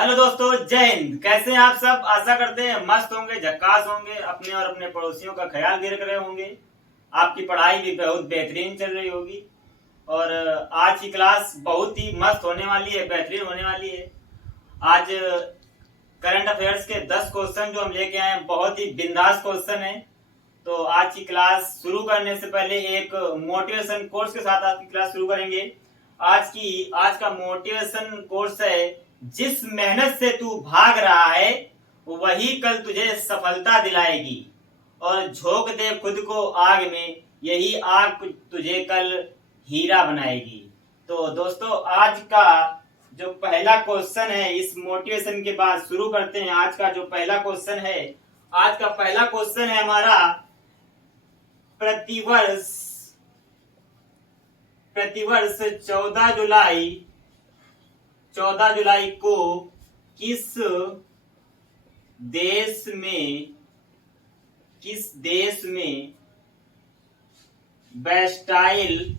Hello दोस्तों, जय हिंद। कैसे हैं आप सब? आशा करते हैं मस्त होंगे, झक्कास होंगे, अपने और अपने पड़ोसियों का ख्याल भी रख रहे होंगे। आपकी पढ़ाई भी बहुत बेहतरीन चल रही होगी। और आज की क्लास बहुत ही मस्त होने वाली है, बेहतरीन होने वाली है। आज करंट अफेयर्स के 10 क्वेश्चन जो हम लेके आए हैं, बहुत ही बिंदास क्वेश्चन है। तो आज की क्लास शुरू करने से पहले एक मोटिवेशन कोर्स के साथ आज की क्लास शुरू करेंगे। आज का मोटिवेशन कोर्स है, जिस मेहनत से तू भाग रहा है वही कल तुझे सफलता दिलाएगी। और झोंक दे खुद को आग में, यही आग तुझे कल हीरा बनाएगी। तो दोस्तों, आज का जो पहला क्वेश्चन है, इस मोटिवेशन के बाद शुरू करते हैं। आज का जो पहला क्वेश्चन है, आज का पहला क्वेश्चन है हमारा, प्रतिवर्ष प्रतिवर्ष 14 जुलाई को किस देश में बेस्टाइल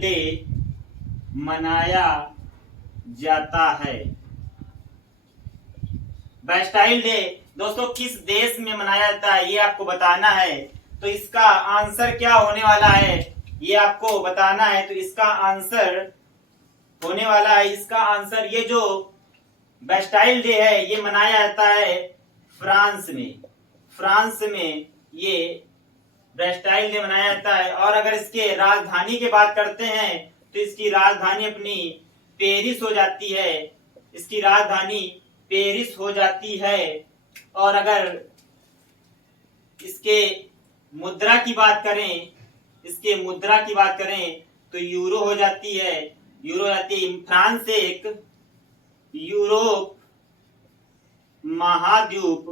डे मनाया जाता है? बेस्टाइल डे दोस्तों किस देश में मनाया जाता है, ये आपको बताना है। तो इसका आंसर क्या होने वाला है, ये आपको बताना है। तो इसका आंसर होने वाला है, इसका आंसर, ये जो बेस्टाइल डे है ये मनाया जाता है फ्रांस में ये बेस्टाइल डे मनाया जाता है। और अगर इसके राजधानी की बात करते हैं तो इसकी राजधानी अपनी पेरिस हो जाती है। इसकी राजधानी पेरिस हो जाती है। और अगर इसके मुद्रा की बात करें तो यूरो हो जाती है। फ्रांस एक यूरोप महाद्वीप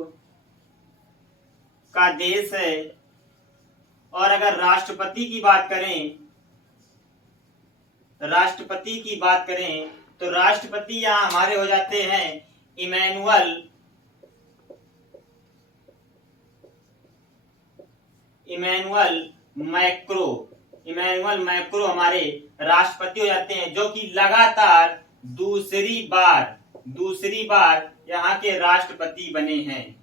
का देश है। और अगर राष्ट्रपति की बात करें तो राष्ट्रपति यहाँ हमारे हो जाते हैं इमैनुअल मैक्रो हमारे राष्ट्रपति हो जाते हैं, जो कि लगातार दूसरी बार यहाँ के राष्ट्रपति बने हैं।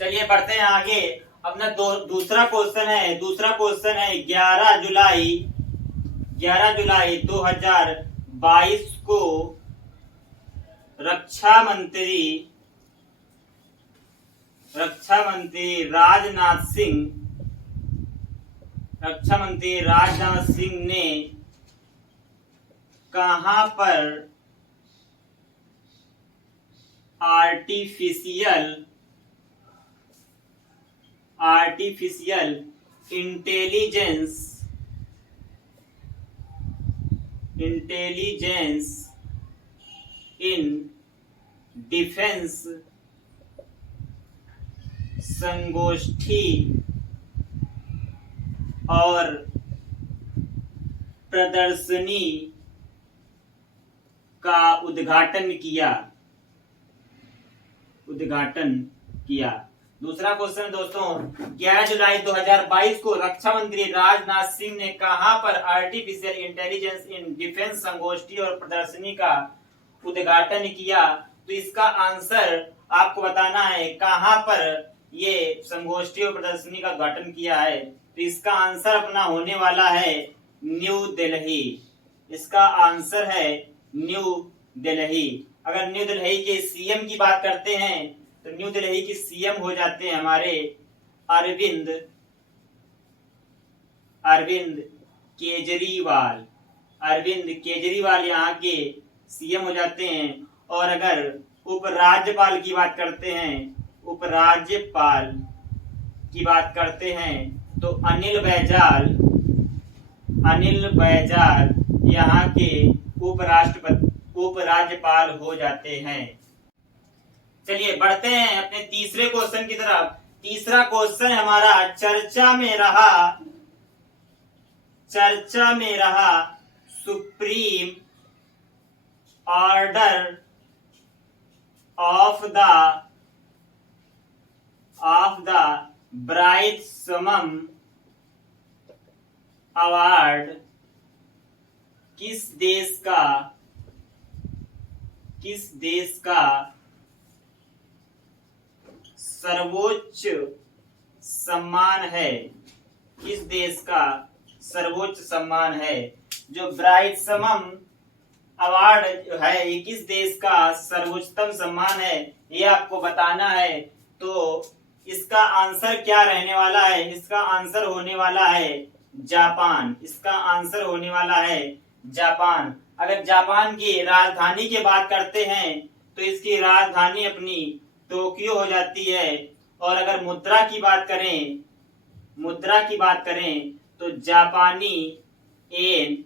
चलिए बढ़ते हैं आगे। अपना दूसरा क्वेश्चन है 11 जुलाई 2022 को रक्षा मंत्री राजनाथ सिंह ने कहां पर आर्टिफिशियल इंटेलिजेंस इन डिफेंस संगोष्ठी और प्रदर्शनी का उद्घाटन किया? दूसरा क्वेश्चन दोस्तों, 11 जुलाई 2022 को रक्षा मंत्री राजनाथ सिंह ने कहां पर आर्टिफिशियल इंटेलिजेंस इन डिफेंस संगोष्ठी और प्रदर्शनी का उद्घाटन किया? तो इसका आंसर आपको बताना है, कहां पर ये संगोष्ठी और प्रदर्शनी का उद्घाटन किया है। तो इसका आंसर अपना होने वाला है न्यू दिल्ली। इसका आंसर है न्यू दिल्ली। अगर न्यू दिल्ली के सीएम की बात करते हैं तो न्यू दिल्ली की सीएम हो जाते हैं हमारे अरविंद केजरीवाल यहाँ के सीएम हो जाते हैं। और अगर उपराज्यपाल की बात करते हैं तो अनिल बैजल यहाँ के उपराज्यपाल हो जाते हैं। चलिए बढ़ते हैं अपने तीसरे क्वेश्चन की तरफ। तीसरा क्वेश्चन हमारा, चर्चा में रहा सुप्रीम ऑर्डर ऑफ द ब्राइट्समम अवार्ड किस देश का सर्वोच्च सम्मान है? किस देश का सर्वोच्च सम्मान है? जो ब्राइट्समम अवार्ड है, ये किस देश का सर्वोच्चतम सम्मान है, ये आपको बताना है। तो इसका आंसर क्या रहने वाला है? इसका आंसर होने वाला है जापान। इसका आंसर होने वाला है जापान। अगर जापान की राजधानी की बात करते हैं तो इसकी राजधानी अपनी टोक्यो हो जाती है। और अगर मुद्रा की बात करें तो जापानी एन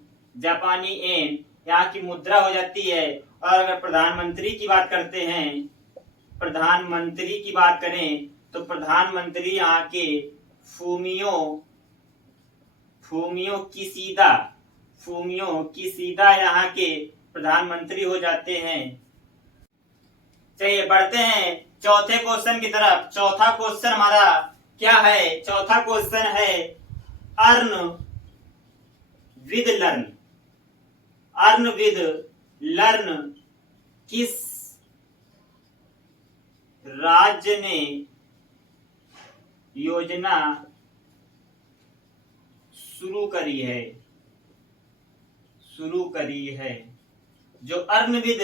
यहाँ की मुद्रा हो जाती है। और अगर प्रधानमंत्री की बात करें तो प्रधानमंत्री यहाँ के फूमियो किसीदा यहाँ के प्रधानमंत्री हो जाते हैं। चलिए बढ़ते हैं चौथे क्वेश्चन की तरफ। चौथा क्वेश्चन हमारा क्या है? चौथा क्वेश्चन है अर्न विद लर्न किस राज्य ने योजना शुरू करी है? जो अर्न विद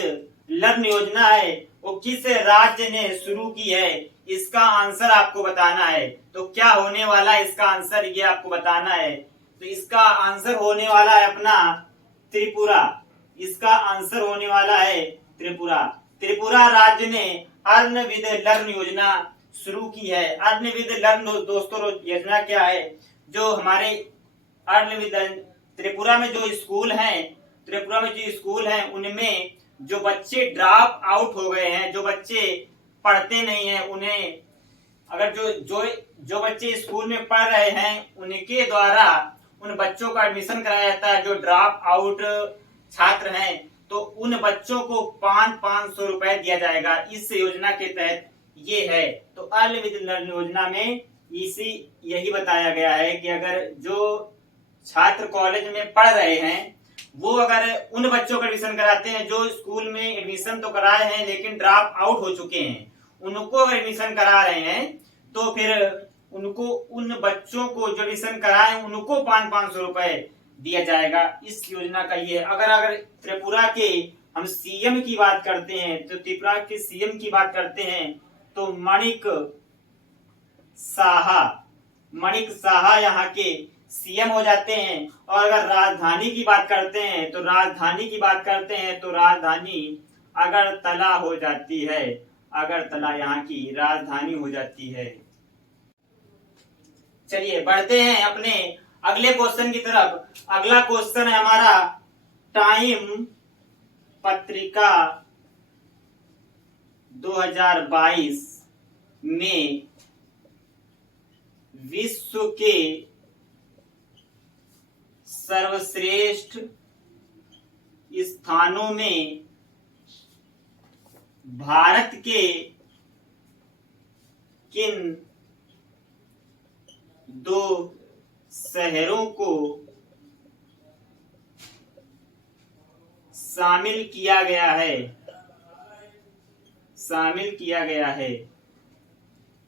लर्न योजना है वो किस राज्य ने शुरू की है, इसका आंसर आपको बताना है। तो क्या होने वाला है इसका आंसर, ये आपको बताना है। तो इसका आंसर होने वाला है अपना त्रिपुरा। इसका आंसर होने वाला है त्रिपुरा। त्रिपुरा राज्य ने अर्न विद लर्न योजना शुरू की है। अर्न विद लर्न दोस्तों योजना क्या है? जो हमारे अर्न विद त्रिपुरा में जो स्कूल हैं उनमें जो बच्चे ड्रॉप आउट हो गए हैं, जो बच्चे पढ़ते नहीं हैं, उन्हें अगर जो बच्चे स्कूल में पढ़ रहे हैं उनके द्वारा उन बच्चों का एडमिशन कराया जाता है। जो ड्रॉप आउट छात्र हैं तो उन बच्चों को 500 रुपए दिया जाएगा। इस योजना के तहत ये है। तो अर्न विद लर्न योजना में यही बताया गया है कि अगर जो छात्र कॉलेज में पढ़ रहे हैं वो अगर उन बच्चों का एडमिशन कराते हैं जो स्कूल में एडमिशन तो कराए हैं लेकिन ड्रॉप आउट हो चुके हैं, उनको एडमिशन करा रहे हैं तो फिर उनको उन बच्चों को जो एडमिशन कराए उनको 500 रुपए दिया जाएगा। इस योजना का ये है। अगर त्रिपुरा के हम सीएम की बात करते हैं तो त्रिपुरा के सीएम की बात करते हैं तो माणिक साहा यहाँ के सीएम हो जाते हैं। और अगर राजधानी की बात करते हैं तो राजधानी अगरतला हो जाती है। अगरतला यहाँ की राजधानी हो जाती है। चलिए बढ़ते हैं अपने अगले क्वेश्चन की तरफ। अगला क्वेश्चन है हमारा टाइम पत्रिका 2022 में विश्व के सर्वश्रेष्ठ स्थानों में भारत के किन 2 शहरों को शामिल किया गया है?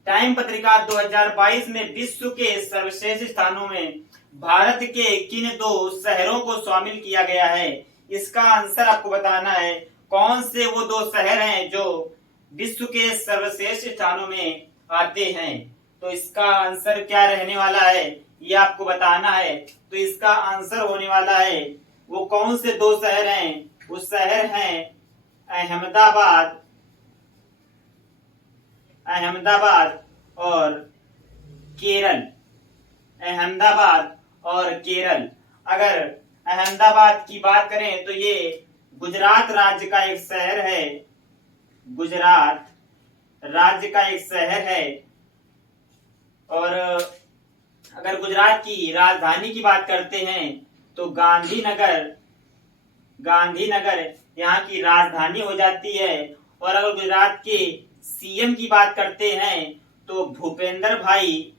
टाइम पत्रिका 2022 में विश्व के सर्वश्रेष्ठ स्थानों में भारत के किन 2 शहरों को शामिल किया गया है? इसका आंसर आपको बताना है। कौन से वो 2 शहर हैं जो विश्व के सर्वश्रेष्ठ स्थानों में आते हैं? तो इसका आंसर क्या रहने वाला है ये आपको बताना है। तो इसका आंसर होने वाला है वो कौन से 2 शहर हैं? वो शहर हैं अहमदाबाद और केरल। अगर अहमदाबाद की बात करें तो ये गुजरात राज्य का एक शहर है। और अगर गुजरात की राजधानी की बात करते हैं तो गांधीनगर यहाँ की राजधानी हो जाती है। और अगर गुजरात के सीएम की बात करते हैं तो भूपेंद्र भाई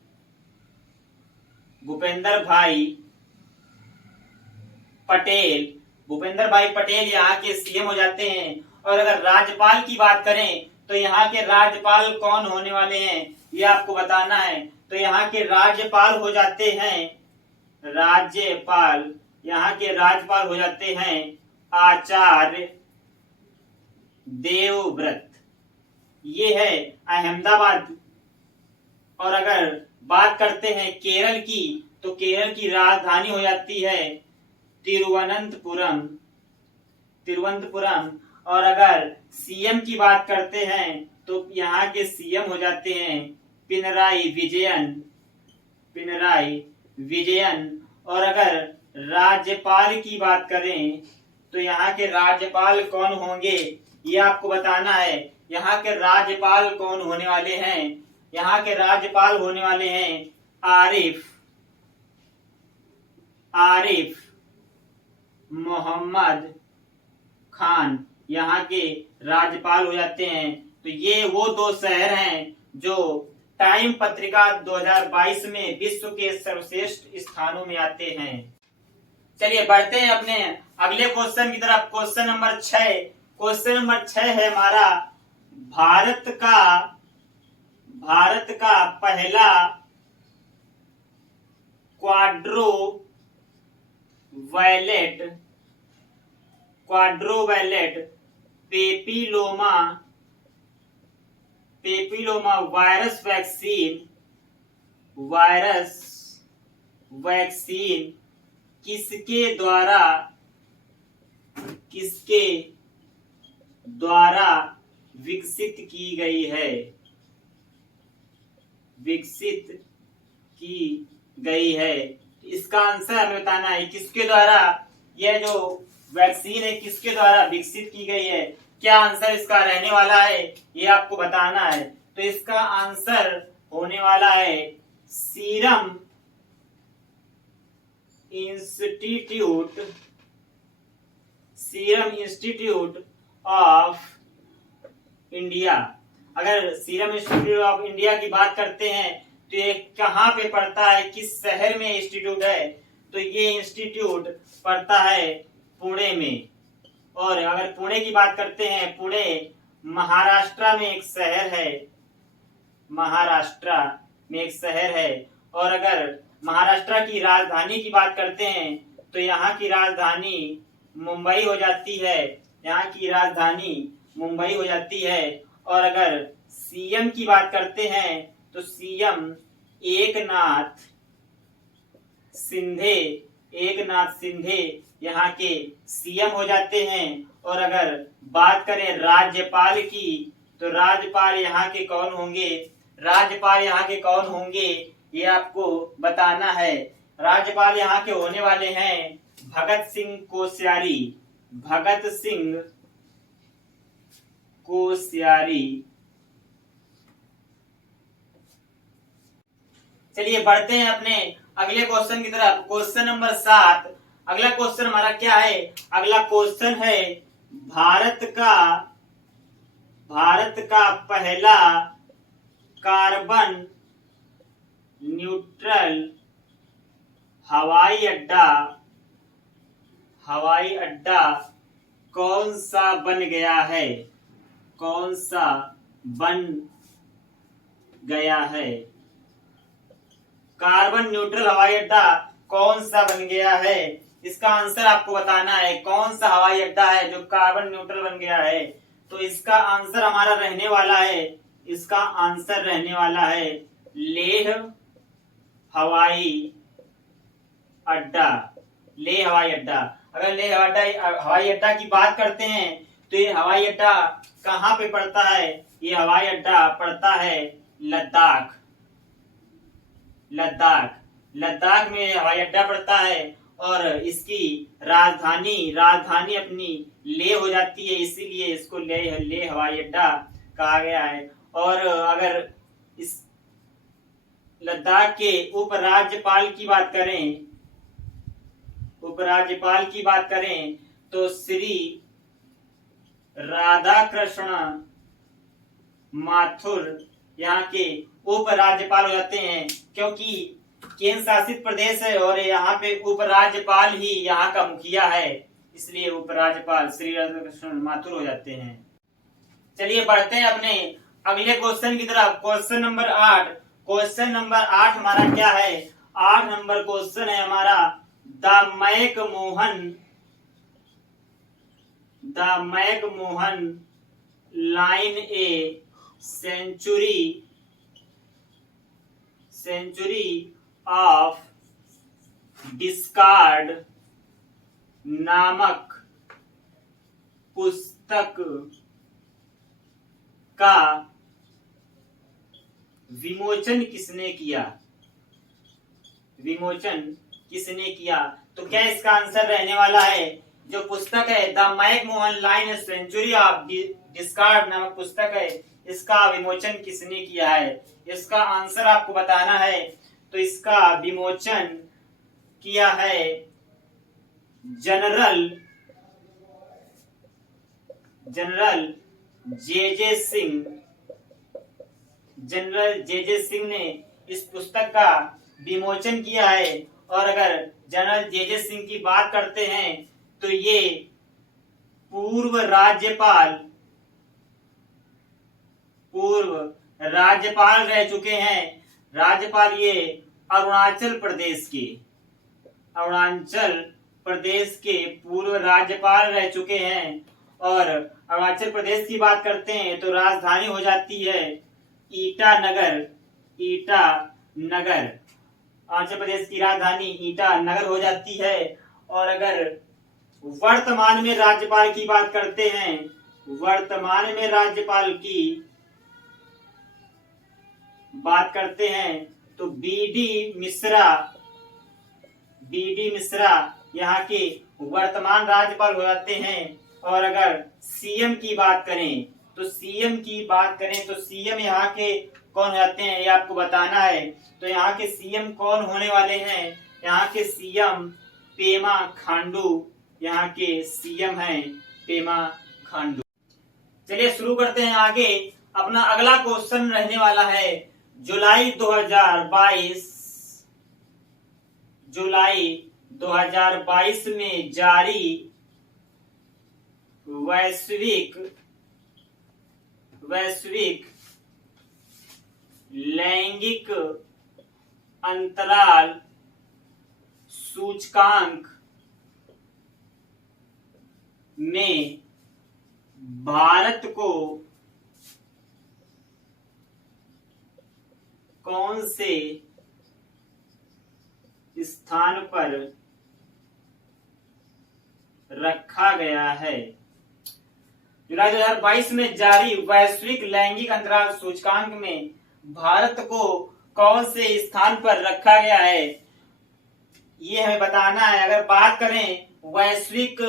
भूपेंद्र भाई पटेल यहाँ के सीएम हो जाते हैं। और अगर राज्यपाल की बात करें तो यहाँ के राज्यपाल कौन होने वाले हैं ये आपको बताना है। तो यहाँ के राज्यपाल हो जाते हैं आचार्य देवव्रत। ये है अहमदाबाद। और अगर बात करते हैं केरल की तो केरल की राजधानी हो जाती है तिरुवनंतपुरम। और अगर सीएम की बात करते हैं तो यहाँ के सीएम हो जाते हैं पिनराई विजयन। और अगर राज्यपाल की बात करें तो यहाँ के राज्यपाल कौन होंगे ये आपको बताना है। यहाँ के राज्यपाल कौन होने वाले हैं? यहाँ के राज्यपाल होने वाले हैं आरिफ मोहम्मद खान यहाँ के राज्यपाल हो जाते हैं। तो ये वो 2 शहर हैं जो टाइम पत्रिका 2022 में विश्व के सर्वश्रेष्ठ स्थानों में आते हैं। चलिए बढ़ते हैं अपने अगले क्वेश्चन की तरफ। क्वेश्चन नंबर 6 है हमारा भारत का पहला क्वाड्रोवैलेट पेपिलोमा वायरस वैक्सीन किसके द्वारा विकसित की गई है। इसका आंसर हमें बताना है किसके द्वारा यह जो वैक्सीन है किसके द्वारा विकसित की गई है। क्या आंसर इसका रहने वाला है ये आपको बताना है। तो इसका आंसर होने वाला है सीरम इंस्टीट्यूट ऑफ इंडिया। अगर सीरम इंस्टीट्यूट ऑफ इंडिया की बात करते हैं तो ये कहाँ पे पड़ता है, किस शहर में इंस्टीट्यूट है? तो ये इंस्टीट्यूट पड़ता है पुणे में। और अगर पुणे की बात करते हैं, पुणे महाराष्ट्र में एक शहर है। और अगर महाराष्ट्र की राजधानी की बात करते हैं तो यहाँ की राजधानी मुंबई हो जाती है। और अगर सीएम की बात करते हैं तो सीएम एकनाथ शिंदे यहाँ के सीएम हो जाते हैं। और अगर बात करें राज्यपाल की तो राज्यपाल यहाँ के कौन होंगे ये आपको बताना है। राज्यपाल यहाँ के होने वाले हैं भगत सिंह कोश्यारी। चलिए बढ़ते हैं अपने अगले क्वेश्चन की तरफ। Question number 7। अगला क्वेश्चन हमारा क्या है? अगला क्वेश्चन है भारत का पहला कार्बन न्यूट्रल हवाई अड्डा कौन सा बन गया है? कार्बन न्यूट्रल हवाई अड्डा कौन सा बन गया है? इसका आंसर आपको बताना है। कौन सा हवाई अड्डा है जो कार्बन न्यूट्रल बन गया है? तो इसका आंसर हमारा रहने वाला है लेह हवाई अड्डा। अगर लेह हवाई अड्डा की बात करते हैं तो ये हवाई अड्डा कहाँ पे पड़ता है? ये हवाई अड्डा पड़ता है लद्दाख में हवाई अड्डा पड़ता है। और इसकी राजधानी अपनी लेह हो जाती है, इसीलिए इसको लेह हवाई अड्डा कहा गया है। और अगर इस लद्दाख के उपराज्यपाल की बात करें तो श्री राधाकृष्ण माथुर यहाँ के उपराज्यपाल हो जाते हैं। क्योंकि केंद्र शासित प्रदेश है और यहाँ पे उपराज्यपाल ही यहाँ का मुखिया है, इसलिए उपराज्यपाल श्री राधाकृष्णन माथुर हो जाते हैं। चलिए बढ़ते हैं अपने अगले क्वेश्चन की तरफ। Question number 8। क्वेश्चन नंबर 8 हमारा क्या है? 8 नंबर क्वेश्चन है हमारा the McMahon line a century of discord नामक पुस्तक का विमोचन किसने किया? तो क्या इसका आंसर रहने वाला है, जो पुस्तक है the McMahon line century of discord नामक पुस्तक है, इसका विमोचन किसने किया है? इसका आंसर आपको बताना है। तो इसका विमोचन किया है जनरल जे.जे. सिंह ने इस पुस्तक का विमोचन किया है। और अगर जनरल जे.जे. सिंह की बात करते हैं तो ये पूर्व राज्यपाल रह चुके हैं। राज्यपाल ये अरुणाचल प्रदेश के पूर्व राज्यपाल रह चुके हैं। और अरुणाचल प्रदेश की बात करते हैं तो राजधानी हो जाती है ईटानगर। अरुणाचल प्रदेश की राजधानी ईटानगर हो जाती है। और अगर वर्तमान में राज्यपाल की बात करते हैं, तो बी.डी. मिश्रा यहाँ के वर्तमान राज्यपाल हो जाते हैं। और अगर सीएम की बात करें तो सीएम यहाँ के कौन हो जाते हैं, ये आपको बताना है। तो यहाँ के सीएम कौन होने वाले हैं? यहाँ के सीएम पेमा खांडू यहाँ के सीएम हैं, पेमा खांडू। चलिए शुरू करते हैं आगे। अपना अगला क्वेश्चन रहने वाला है जुलाई 2022 में जारी वैश्विक लैंगिक अंतराल सूचकांक में भारत को कौन से स्थान पर रखा गया है? जुलाई 2022 में जारी वैश्विक लैंगिक अंतराल सूचकांक में भारत को कौन से स्थान पर रखा गया है, ये हमें बताना है। अगर बात करें वैश्विक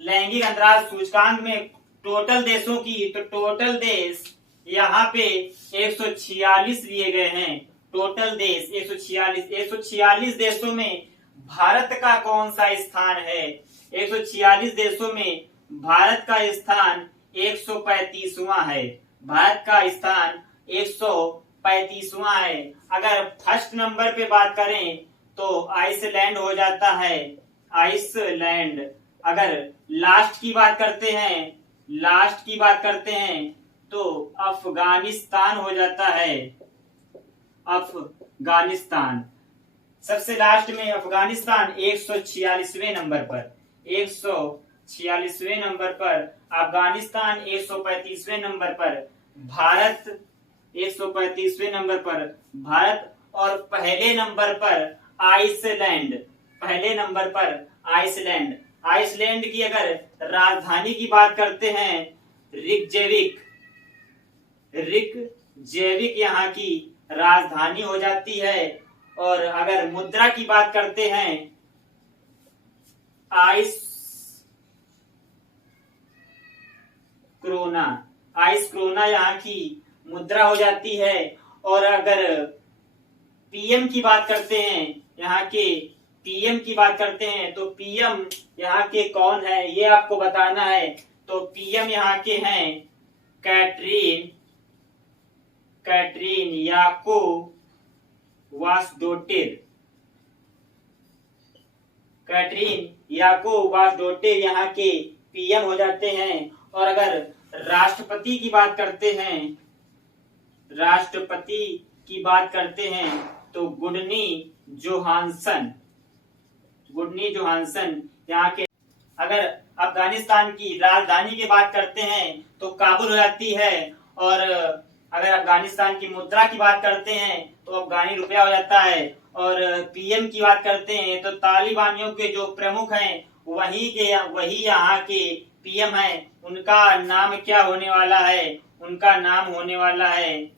लैंगिक अंतराल सूचकांक में टोटल देशों की, तो टोटल देश यहाँ पे 146 लिए गए हैं। टोटल देश 146 देशों में भारत का कौन सा स्थान है? 146 देशों में भारत का स्थान 135वां है। भारत का स्थान 135वां है। अगर फर्स्ट नंबर पे बात करें तो आइसलैंड हो जाता है, आइसलैंड। अगर लास्ट की बात करते हैं तो अफगानिस्तान हो जाता है, अफगानिस्तान। सबसे लास्ट में अफगानिस्तान 146वें नंबर पर, 146वें नंबर पर अफगानिस्तान, 135वें नंबर पर भारत, 135वें नंबर पर भारत। और पहले नंबर पर आइसलैंड। आइसलैंड की अगर राजधानी की बात करते हैं रिकजैविक यहाँ की राजधानी हो जाती है। और अगर मुद्रा की बात करते हैं आइस क्रोना यहाँ की मुद्रा हो जाती है। और अगर पीएम की बात करते हैं तो पीएम यहाँ के कौन है, ये आपको बताना है। तो पीएम यहाँ के हैं कैटरीन याकोब वासडोटिर। कैटरीन याकूब डोटे यहाँ के पीएम हो जाते हैं। और अगर राष्ट्रपति की बात करते हैं, राष्ट्रपति की बात करते हैं तो गुडनी जोहानसन, गुडनी जोहानसन यहाँ के। अगर अफगानिस्तान की राजधानी की बात करते हैं तो काबुल हो जाती है। और अगर अफगानिस्तान की मुद्रा की बात करते हैं तो अफगानी रुपया हो जाता है। और पीएम की बात करते हैं तो तालिबानियों के जो प्रमुख हैं वही यहाँ के पीएम हैं। उनका नाम क्या होने वाला है? उनका नाम होने वाला है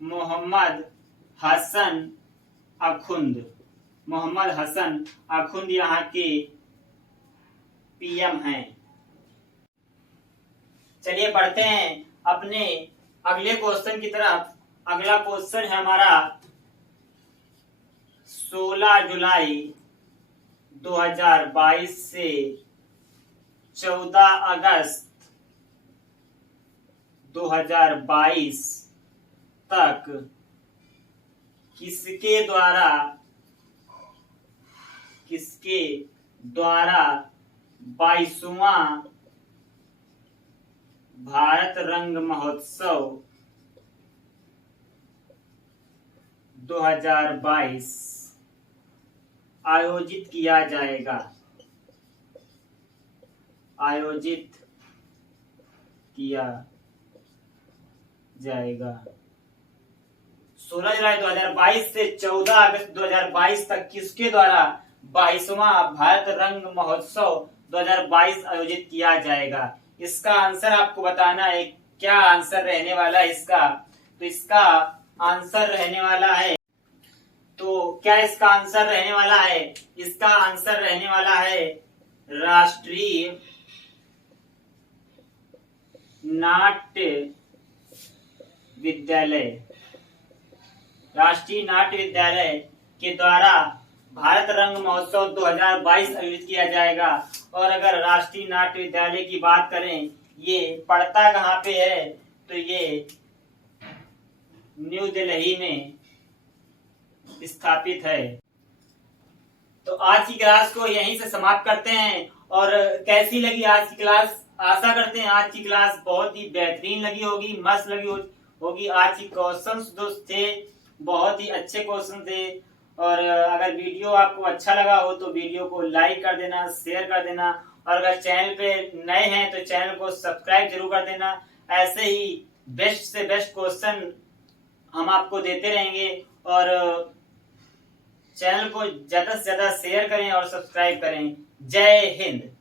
मोहम्मद हसन अखुंद। मोहम्मद हसन अखुंद यहाँ के पीएम हैं। चलिए बढ़ते हैं अपने अगले क्वेश्चन की तरफ। अगला क्वेश्चन है हमारा 16 जुलाई 2022 से 14 अगस्त 2022 तक किसके द्वारा 22वां भारत रंग महोत्सव 2022 आयोजित किया जाएगा? 16 जुलाई 2022 से 14 अगस्त 2022 तक किसके द्वारा 22वां भारत रंग महोत्सव 2022 आयोजित किया जाएगा? इसका आंसर आपको बताना है। क्या आंसर रहने वाला है इसका? तो इसका आंसर रहने वाला है, तो क्या इसका आंसर रहने वाला है? इसका आंसर रहने वाला है राष्ट्रीय नाट्य विद्यालय। राष्ट्रीय नाट्य विद्यालय के द्वारा भारत रंग महोत्सव 2022 आयोजित किया जाएगा। और अगर राष्ट्रीय नाट्य विद्यालय की बात करें, ये पड़ता कहाँ पे है? तो ये न्यू दिल्ली में स्थापित है। तो आज की क्लास को यहीं से समाप्त करते हैं। और कैसी लगी आज की क्लास? आशा करते हैं आज की क्लास बहुत ही बेहतरीन लगी होगी, मस्त लगी होगी। आज की क्वेश्चंस जो थे बहुत ही अच्छे क्वेश्चन थे। और अगर वीडियो आपको अच्छा लगा हो तो वीडियो को लाइक कर देना, शेयर कर देना। और अगर चैनल पे नए हैं तो चैनल को सब्सक्राइब जरूर कर देना। ऐसे ही बेस्ट से बेस्ट क्वेश्चन हम आपको देते रहेंगे। और चैनल को ज्यादा से ज्यादा शेयर करें और सब्सक्राइब करें। जय हिंद।